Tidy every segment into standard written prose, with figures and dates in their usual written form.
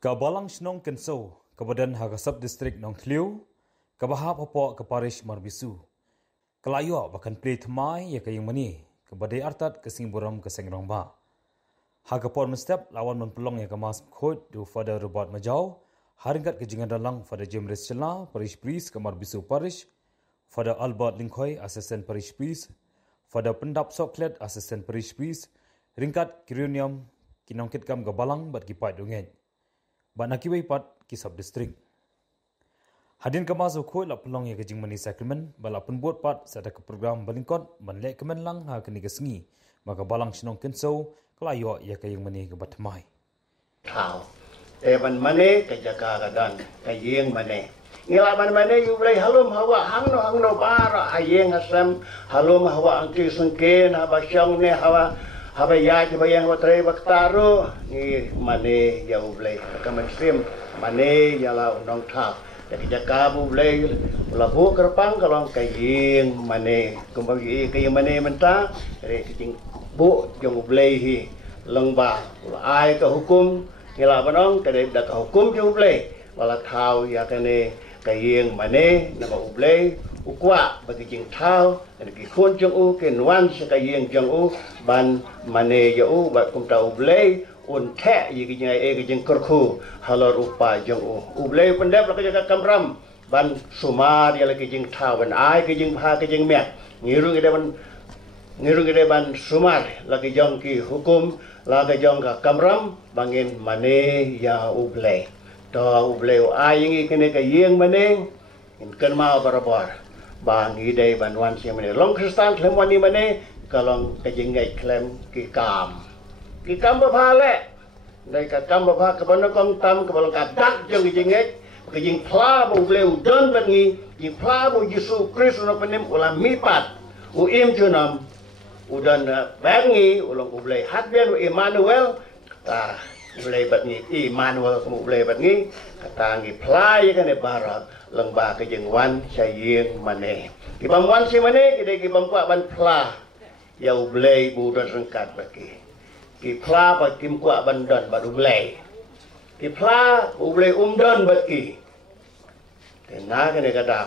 Kabalang Snong Kenso, Kabadan Hagasab Distrik Nong Tliu, Kabahap Hapo Kaparish Marbisu. Kelayo bahkan play temai ya kayang mani, Kabadai Artat Kesing Buram Keseng Rongba. Hagapon mestep lawan mempelong ya kemas khod du fada rubat majau, haringkat kejingan dalang fada Jemres Cela, Parish Priest Marbisu Parish, fada Albert Lingkoi, Assistant Parish Priest, fada Pendap Soklet, Assistant Parish Priest, ringkat Kirunium, Kinongkit Kam Gabalang bat kipat dungeng. Bat nakiwai pat kisab distrik. Hadin kemas ukoi la pelong ya kejing mani sakrimen, bala penbuat pat sada ke program balingkot, banlek kemen lang ha keni kesengi, maka balang Snong Kenso, kelayo ya kayang mani ke batmai. Thảo, ban mani ke jaga kadan, kayeng mani. Ngilaban mani you boleh halum hawa hang no bara ayeng asam halum hawa angki sengken haba syong ne hawa haba ya yang watrai baktaru ni mani ya boleh kamen sim mani ya la undang thap jadi jaga boleh labu kerpang kalau kayeng mani kumbagi kayeng mani menta dari kicing bu jong boleh hi lengba ai ke hukum ngilaban ong kadai dak hukum jong boleh wala thau ya kene kayeng mane nama ublay ukwa bagi jing thau dan ki khon jong u ke nuan se kayeng jong u ban mane ya u ba kum ta ublay un the yi ki nyai e ki jing kurku halor upa jong u ublay pendap la ka kamram ban sumar ya la ki jing thau ban ai ki jing pha ki jing mek ngirung ide ban sumar la ki jong ki hukum la ka jong ka kamram bangin mane ya ublay to ubleu ai kene ka yeng maneng in kan mau barabar bang ide banwan si mane long kristan klem wani mane kalong ka jingai klem ki kam ba phale dai ka kam ba pha ka ban kong tam ka balong ka dak jong ki jingai ka jing phla bu ubleu don ban ngi ji phla bu Yesus Kristus no penem ulam mipat u im junam udan bangi ulong ublei hatbian Emmanuel ta boleh bat ni Emmanuel kamu boleh bat ni kata ngi play kan bara lengba ke jengwan sayeng mane ki bamwan si mane ki bampa ban pla ya boleh budan rengkat bagi ki pla ba kim kwa bandan ba boleh ki pla boleh umdan bagi tena kan kata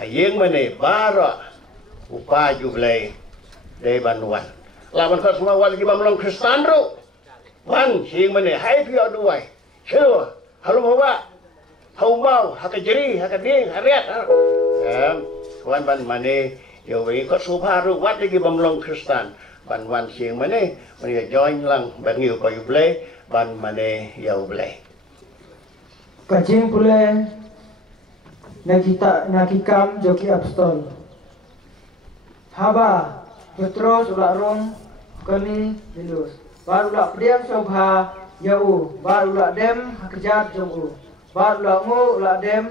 hayeng mane bara upa ju boleh dei banwan lawan ka semua wal ki bamlong Kristen ro Wan, sing mana? Hai pihak dua. Sila, halu bawa, hau mau, hakajeri, hakading, hariat. Wan ban mana? Yo, ini kot suparu, wat lagi bamlong Kristen. Ban wan sing mana? Mana join lang, bangiu kau boleh, ban mana ya boleh. Kajing boleh, nakikam joki apostol. Haba, Petrus ularong kali dilus. Barulah diam sobha yau, barulah dem hakejat jongu, barulah mu ulah dem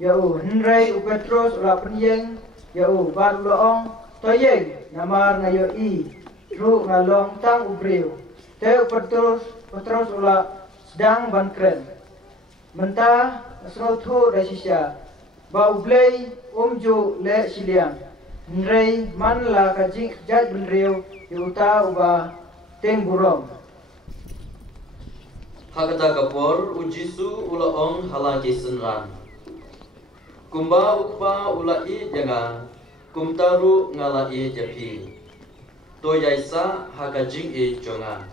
yau, Henry Petrus ulah penyeng yau, barulah ong toyeng namar ngayo I, ru ngalong tang ubriu, teu Petrus ulah sedang ban kren, mentah asrotu dasisya, bau blay umju le siliang, Henry man la kajik jat benriu yuta ubah Teng burom. Hakata kapor ujisu ula ong halang kisenran. Kumba ukpa ula I jangan, kumtaru ngala I japi. To yaisa hakajing I jonga.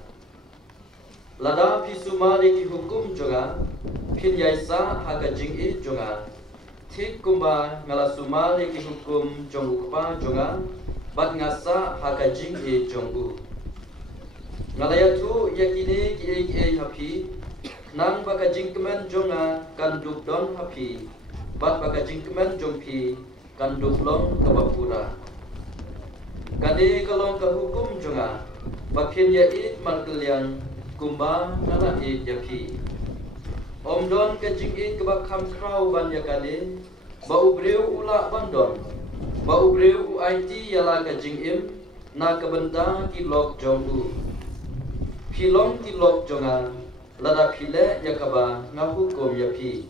Lada pisuma ki hukum jonga, pin yaisa hakajing I jonga. Tik kumba ngala suma ki hukum jong ukpa jonga, bat ngasa hakajing I jongu. Ngalaya tu yakini ki happy nang baka jingkemen jonga kanduk don happy bat baka jingkemen jongpi kanduk long kabapura kani kalong ka hukum jonga bakin ya it markelian kumba ngala it yapi om don ka jing it kabak kham krau ban yakane ba ubreu ula bandon ba ubreu IT yala ka jing im na kabenda ki lok jongu Pilong kilok jonga lada pile yakaba ngahukum yapi.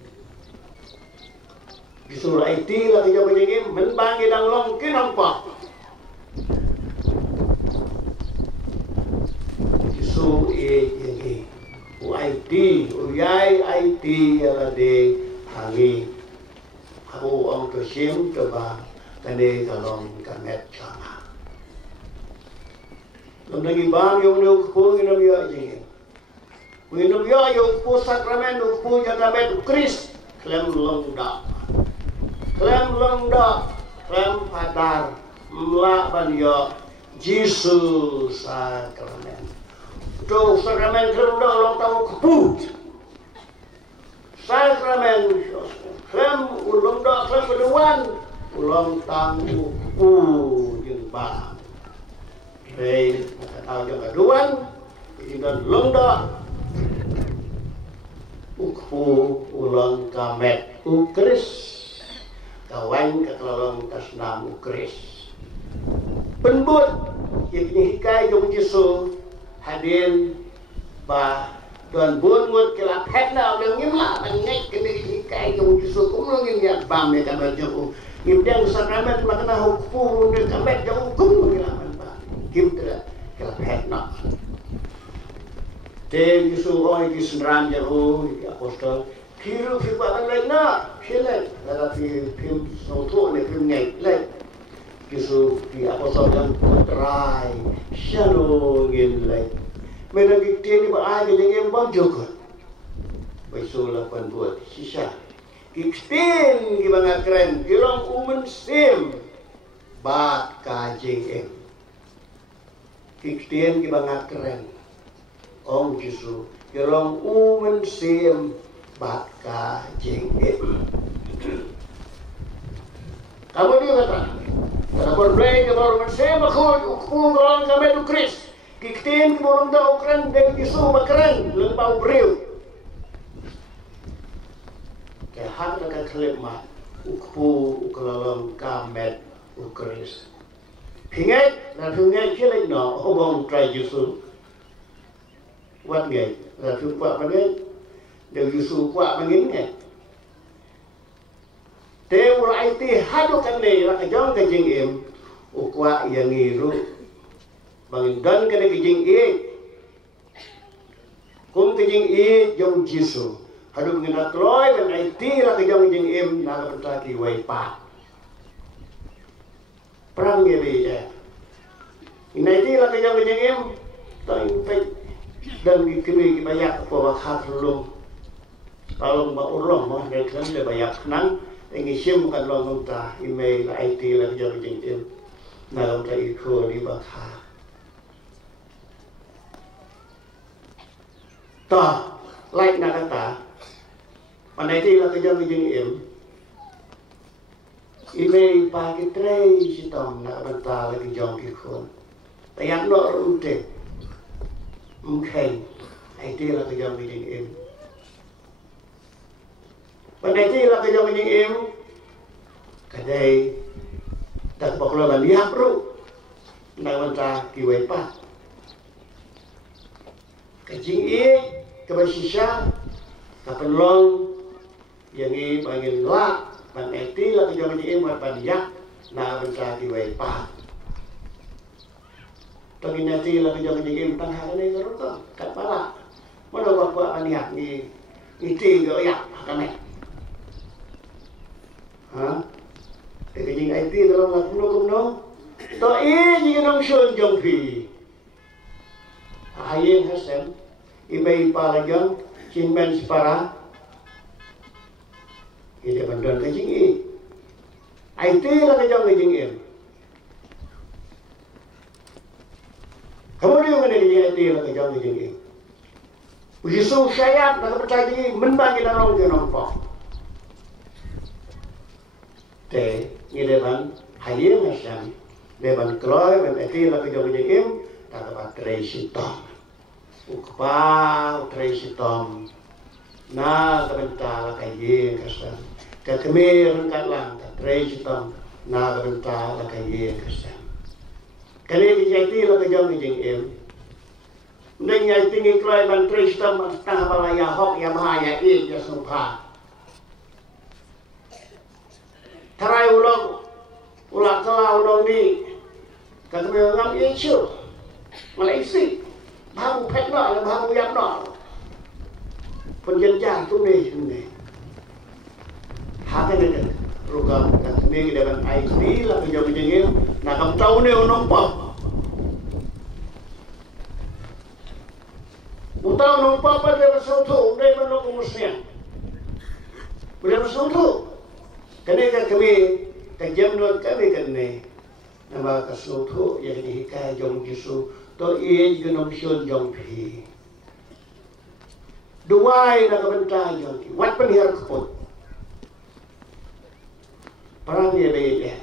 Bisul IT lagi jauh begini menbangi dang long kinampak. Bisul yang IT uyai IT ala de hangi aku ong to sim to ba kane kalong kamet sama lagi bang yung lu ku nginum yo ji nginum yo ku sakramen ku jakamen Kris klem longda klem padar mla ban yo Jesus sakramen tu sakramen klem long tau ku sakramen klem ulong da klem keduan ulang tanggu jeung bang hei tahu jeung keduan dan longda ulang kamet ukris kawan ketelolong tasnam ukris penbut yang hikai jeung Yesus hadin ba tuan bun mut kelap hekna udah ngimla ngek kene hikai jeung Yesus kumulung ngin bam ya kabar jeung Ibdang sakramen makna hukum dan kamet jauh hukum mengilaman pak. Kimtra kelap hekna. Tem Yesus orang Yesus ran jauh apostol. Kiru firman lain nak silat. Lalu film sontok ni film ngek lain. Yesus di apostol yang kontrai shalongin lain. Mereka kita ni berada dengan bang juga. Besok lakukan buat sisa. Kiksten gimana keren, girong umen sim, bat kajing em. Kiksten gimana keren, Ong Yesus, girong umen sim, bat kajing em. Kamu dia kata, karena berbeda baru umen sim, aku ngurang kami tu Kris. Kiksten gimana dah keren, dan Yesus makeren, lembau beriu. Hak akan kelima ukpu ukalam kamet ukris. Hingai dan hingai kira no obong try Yesus. Wat ngai dan suka pangai dan Yesus kuat mangin ngai. Tewra IT hadukan le la kajong kajing em ukwa yang ngiru bangin dan kene kajing e. Kum kajing e jong Yesus. Hadu mengenal Troy dan IT lah kejang jeng em nak bertaki waipa. Perang gini ya. Ini IT lah kejang jeng em, tapi dan dikini banyak bawa hatlum. Kalau mau urang mah mereka le banyak nang, ini sim bukan long ta email IT lah kejang jeng em. Nak bertaki ko di bakha. Ta, like nak kata. Pandai ti lah kejang em. Ime pagi tray sitom nak bentar lagi jong kikun. Tayak no rute. Mungkin. Itu lah kejang em. Pandai ti lah kejang em. Kadai tak bakulaban lihat bro. Nak bentar kiwai pa. Kejing kebasisya kapenlong yang ini panggil lah, pan eti lah kejauhan ini pan yak, na bentar kiwai pa. Tapi nanti lah kejauhan ini pan hari ini kereta, kat pala. Mana bapa pan yak ni tinggal yak kami. Ha? Kejing eti kalau nak kumno, to jika nong shun jongpi. Ayeng hasem, ibai palagang, cinben separa. Ini bantuan kajing ini. IT lah kajing ini. Kamu dia mana dia IT lah kajing ini. Yesus syayat nak percaya ini membagi dalam ke nampak. Teh ini depan hayir macam depan keluar dan IT lah kajing ini. Tak dapat tresitom. Ukpa tresitom. Na kebentar kaya kesan. Kekemir kat lang tresitom. Na kebentar kaya kesan. Kali dijati lah kejam jeng em. Neng nyai tinggi keluar ban tresitom tah balaya hok ya bahaya ya sumpah. Tarai ulang kelau ulong ni. Kekemir ngam isu. Malaysia. Baru pet nak, baru yang nak. penjenjang tu ni. Hak ni kan, rukam kat ni dengan IT lah kerja-kerja nak kamu tahu ni nampak. Tahu nampak apa dia bersuatu, dia menunggu musnya. Boleh bersuatu. Kerana kami kejam nuan kami kan ni. Nama kasuatu yang dihikay jong Yesu to iye juga nomsion jong pi. Duai na kabenta jong ki. Wat penhir kapot. Parang dia beda.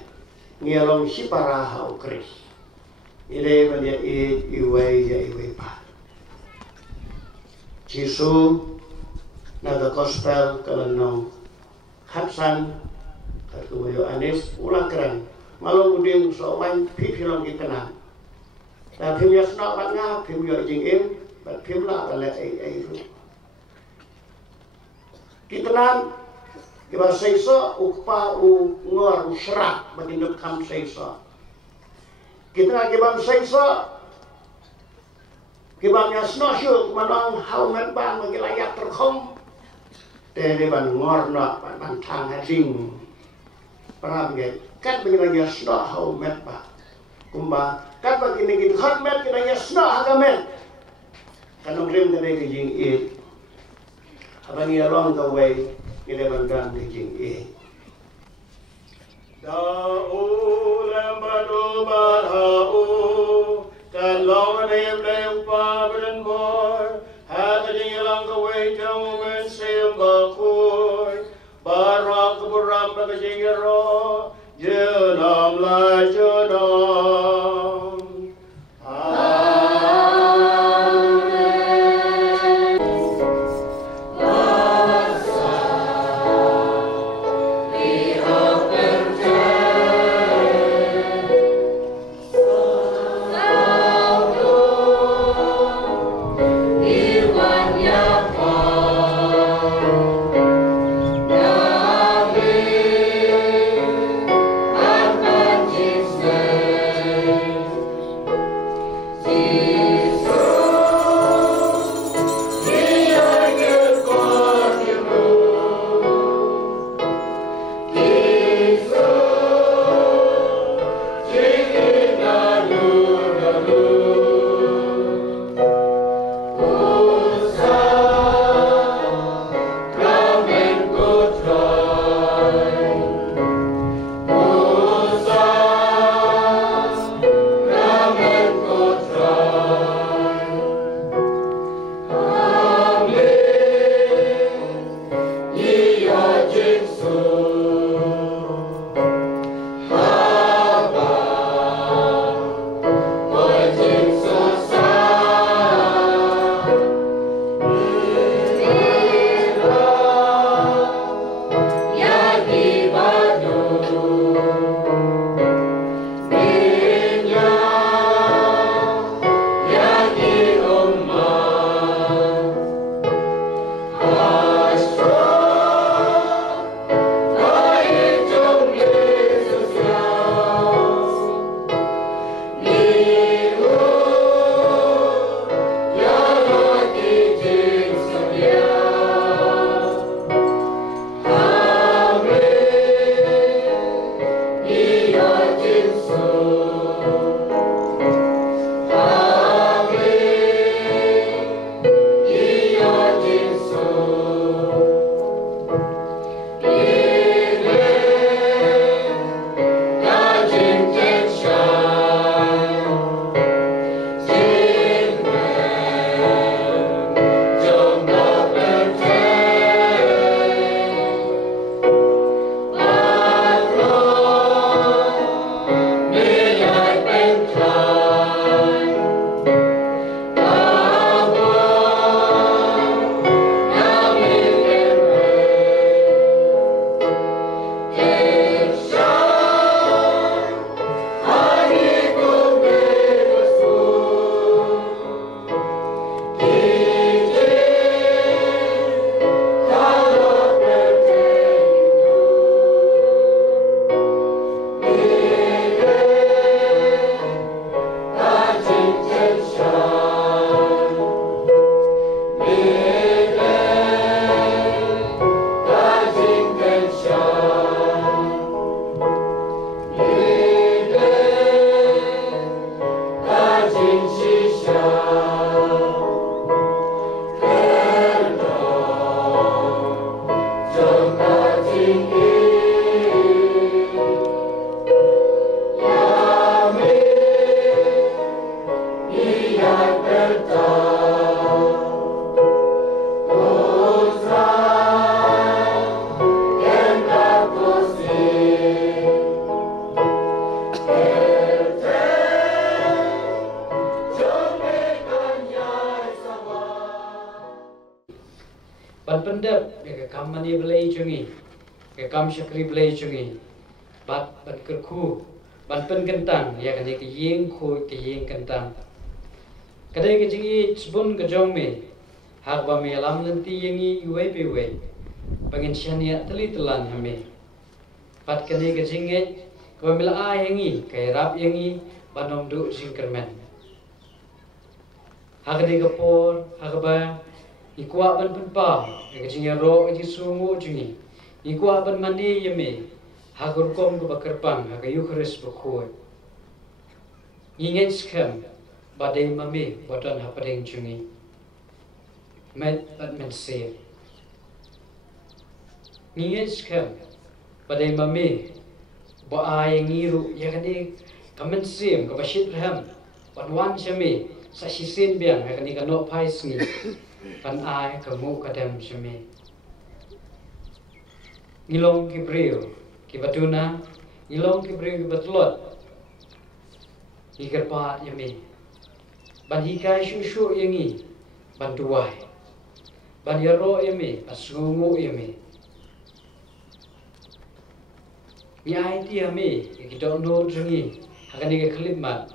Ngialong si paraha ukris. Ire man dia iwe pa. Yesu naga gospel kalanong Hatsan katuyo anis ulang keren. Malong uding sowan pipilong kita. Dan phim yasna bat nga phim yo jing im bat phim la bale ai ru. Kita nan kiba seiso ukpa u ngor usrak baginduk kam seiso. Kita nan kiba seiso kiba yasna syuk manong haumet bang magilayak terkhom. Tede ban ngor na ban thang hating. Param ge kat begini yasna haumet ba. Kumba kat begini gitu haumet kita yasna hagamet. Kanong rim kade jing it. Abang ni along the way kita bandan jing it. Da ulambadu barhau kan lawan em pa beren boy. Hata jing along the way jong men sem bakoy. Barak buram bagi jingero jenam la jenam. Amen. ban pendep ya ke kam mani belai chungi ke kam syakri belai chungi bat ban kerku ban pen kentang ya kan ke yeng khu ke yeng kentang kadai ke jingi sebun ke jong me hak ba me lam nanti yengi uwe pe we pangin syania teli telan hame pat kadai ke jingi ko mila a yengi ke rap yengi banom du singkermen hak kadai ke por hak ba ikwa ban penpa ke jingi ro ke sungu jingi ikwa ban mandi yeme hagur kom ke bakerpang hak yukhris bukhoi ingin skam badai mami bodan hapadeng jungi met bat men se ingin skam badai mami ba ay ngiru yakani kamen sim ka bashit ram panwan shami sa sisin biang yakani kano phai sngi pan ay kamu kadam shami ngilong kibreo kibatuna ngilong kibreo kibatlot ikerpa yami ban hikai shushu yangi ban duai ban yaro yami asungu yami mi aiti yami kita no jungi hakani ke klimat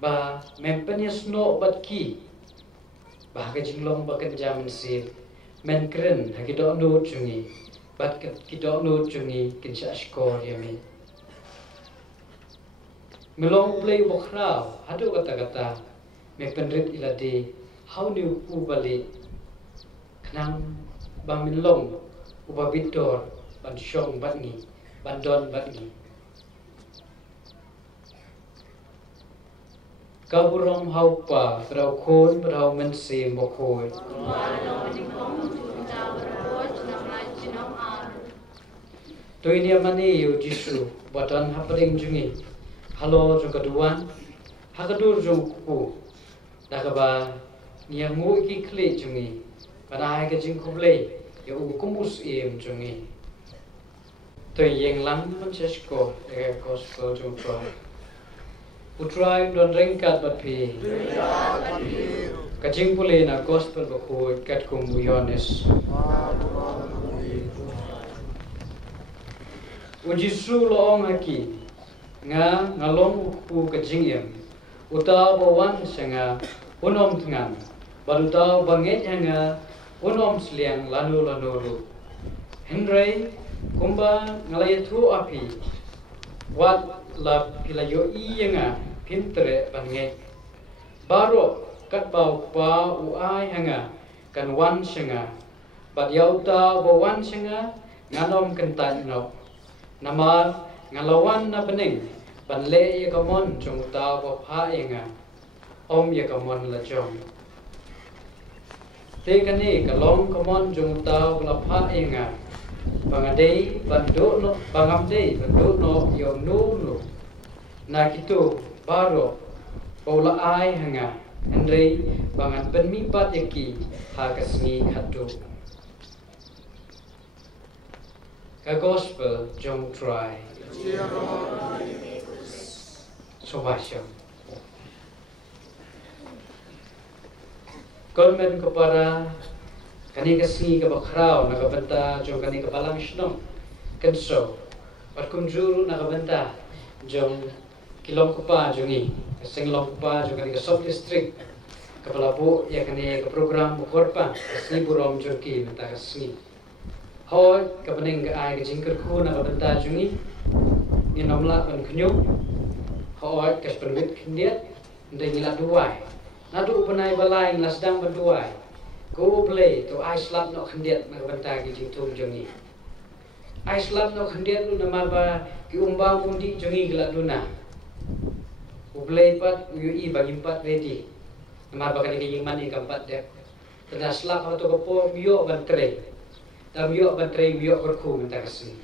ba mempenya sno batki ba ke jinglong ba ke jamin sir men kren hakita no jungi bat kita no jungi kin sha skor yami melong play bokraw hadu kata-kata me penrit iladi how new ubali kanang baminlong ubabitor ban syong batni bandon batni kaburong haupa trau khon brau men sim bokhoi toinia mani yu jisu batan hapring jungi halo jo kaduan hakadur jo ku dakaba niang mu ki kle jungi pada ke jing kuble ya u kumus em jungi to yeng lang manchesko e gospel jo try utrai don rengkat bat pi ka jing pule na gospel ba ku kat kum yones ujisu loong haki nga ngalong ku kajingyam uta bawan sanga unom tengan baruta banget hanga unom sliang lanu lanuru henry kumba ngalayathu api wat la pilayo iyenga pintre banget baro kat bau pa uai hanga kan wan sanga bat yauta bawan sanga nganom kentan no namar ngalawan na bening banle ye kamon chung ta ba pha yenga om ye kamon la chong te kani kalong kamon chung ta la pha yenga bangadei bandu no bangamdei bandu no yom nu nu na kitu baro paula ai hanga andre bangan benmi pat yaki ha kasni hatu ka gospel jong try Sobasya. Kormen kepada kani kasih kebakrau nakabenta jong kani kepalang shnong kenso patkum juru nakabenta jong kilong kupa jongi singlong kupa jong kani kesop district kepala bu ya kani ke program bukorpa kasih burom jongki menta kasih hoi kepening ke ai ke jingker ku nakabenta jongi ni nomla ban knyuk hoi kes penwit kendiat ndai ngila duai nadu penai balai nglasdang berduai go play to ai slap no kendiat nakabenta ke jingtum jongi ai slap no kendiat lu namar ba ki umbang undi jongi gila duna ublay pat ui bagi empat ready namar ba kali ke mani kampat dek tena slap atau kepo mio ban tre dan mio ban tre mio berku menta kasih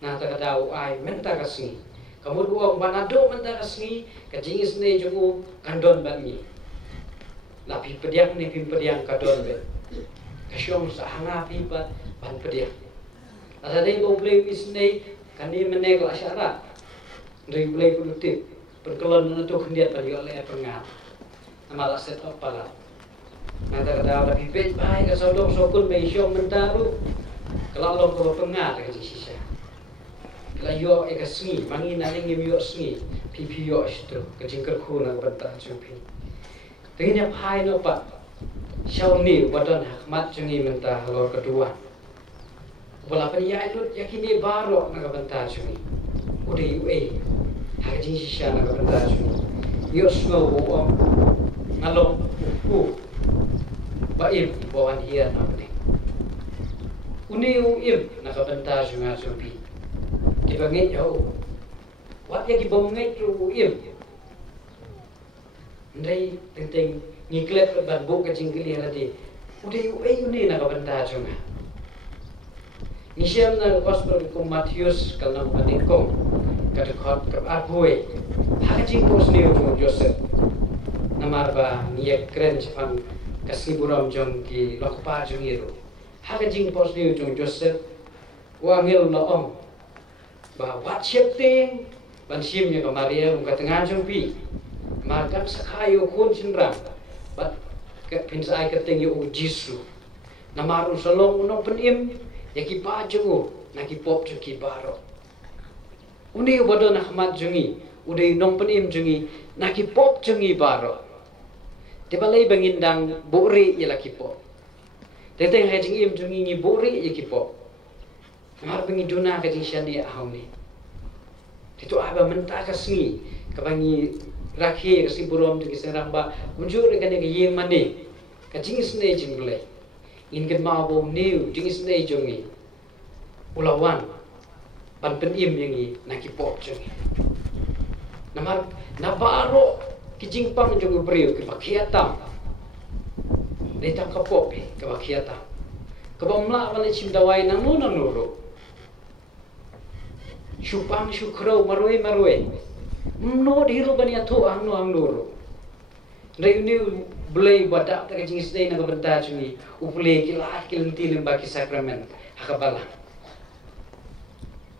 nah tak tahu ai menta kasih kamu dua banado menta kasih kajingis ne jongu kandon bani lapi pediang ni pediang kadon be kasyong sahanga pipat ban pediang asa dei bo play isne kani meneg la syarat dari play produktif perkelon na to kendiat bagi oleh pengat amala set up pala Nada kada la pipet bai ka sodong sokul mai syong mentaru. Kalau long ko pengat ka sisa. Kalau yo ka sngi mangi na ning yo sngi pipi yo sto ka jingker khu na banta chupi. Tengnya pai no pa. Syau ni wadon hakmat jungi menta halor kedua. Wala paniya itu yakini baro na banta jungi. Udah ue. Hak jing sisa na banta jungi. Yo sngo bo ngalong baim bawan hian namne uniu im nakabanta junga sumpi kibanget yo wat ya kibonget ru im ndai tenteng ngiklet ban bo ka jingkili hati udiu uni nakabanta junga nisiam na gospel ko Matius kalnam panikong kadekot ka aboy hajing pos niu Joseph namarba niya kren chapang kasi buram jong ki lokpa jong iru haga jing pos ni jong Joseph wangil loong ba wat siap ting ban sim ni Maria ka tengah jong pi makan sakayo kun sinrang bat ke pinsai ka ting yu Jisu namaru salong unong penim yaki pa jong na ki pop jong ki baro uni bodo na khmat jongi udai nong penim jongi na ki pop jongi baro Tibalay bangindang buri ya laki po. Teteng hajing im jungi ngi buri ya ki po. Mar bangi duna ka jing syandi ahau ni. Itu aba menta ka sngi ka bangi rakhi ka si burom jungi serang ba munjur ka ne ye mane ka jing sne jing bulai. In kan ma bo new jing sne jungi. Ulawan ban pen im yangi na ki po jungi. Namar nabaro kijing pang jong brio ke bakhiatam letang kapop ke bakhiatam ke bomla wala chim dawai nanu nanuro shupang shukro maroi no diru bani atho anu nuro reuni blai badak ta kijing stay na benta chuni uple kilat kilenti limba ki sacrament hakabala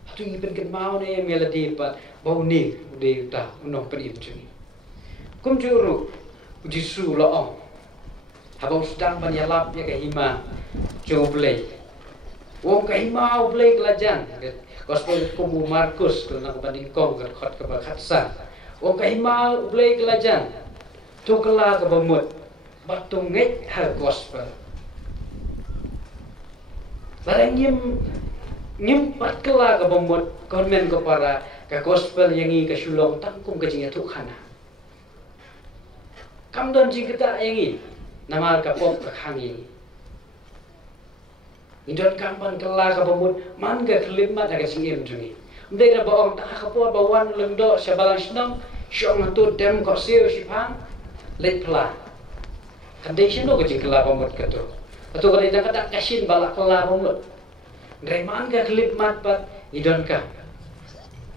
atu ipen ken mau ne meladi pa bau ni de ta unong perim chuni kum juru Jisu loong habang sedang banyalap ya kahima joblay wong kahima oblay kelajan gospel kumu Markus kelana banding kong khot ke bakhatsa wong kahima oblay kelajan tu kela ke bamut batungit har gospel barang nyim pat kela ke bamut konmen ke para ke gospel yangi ke sulong tangkum ke jinga tukhana kamdon jing kita yangi namar kapop kakhangi idon kampan kela ka pamut man ga klipma daga singim jungi ndai ra baong ta kapor bawan lendo sabalang snam syong ngatur dem ko sir sipang let pla condition do jing kela pamut kato atau kada kada kasin balak kela pamut ndai man ga klipmat pat idon ka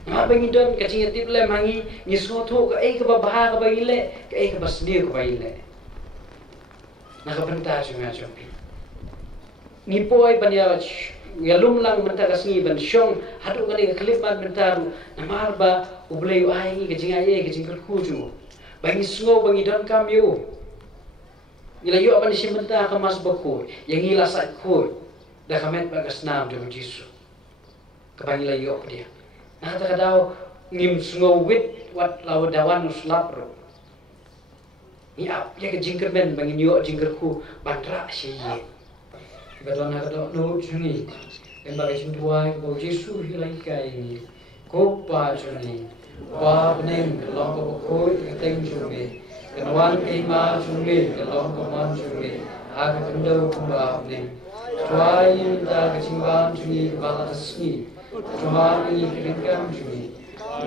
Mabang idon kacing tip le mangi ngisotho ka ke babaha ka baile ka ke basdir ka baile nakabenta junga jompi ni poi banya yalum lang benta kasngi ban syong hadu kali klipan bentaru namarba ublay ai ka jinga ye ka jingkar kuju bangi sungo bangi don kam yo ilayo apan si benta ka mas bakur yang ila sat kur da kamet bagasnam jom Jisu kabangi layo dia nah takadaw ngim sungowit wat lawadawan uslapro ni ap ya ke jingker ben bangin yo jingker ku bandra siye badon nakado no juni embaga simtua ko Jisu hilai kai ko pa juni pa nem long ko teng juni kenwan ima juni long ko man juni aga kendo kumba nem twai ta kachimban juni bala sni Tuhan ini kirimkan juni,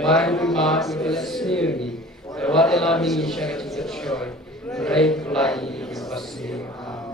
main rumah belas ni, terwadalah ni saya tidak syoy, berai pelai pasti. Amin.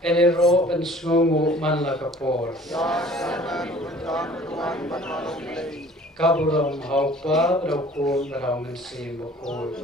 Enero pensungu man la kapor. Kaburong haupa raukun raungan sim bukul.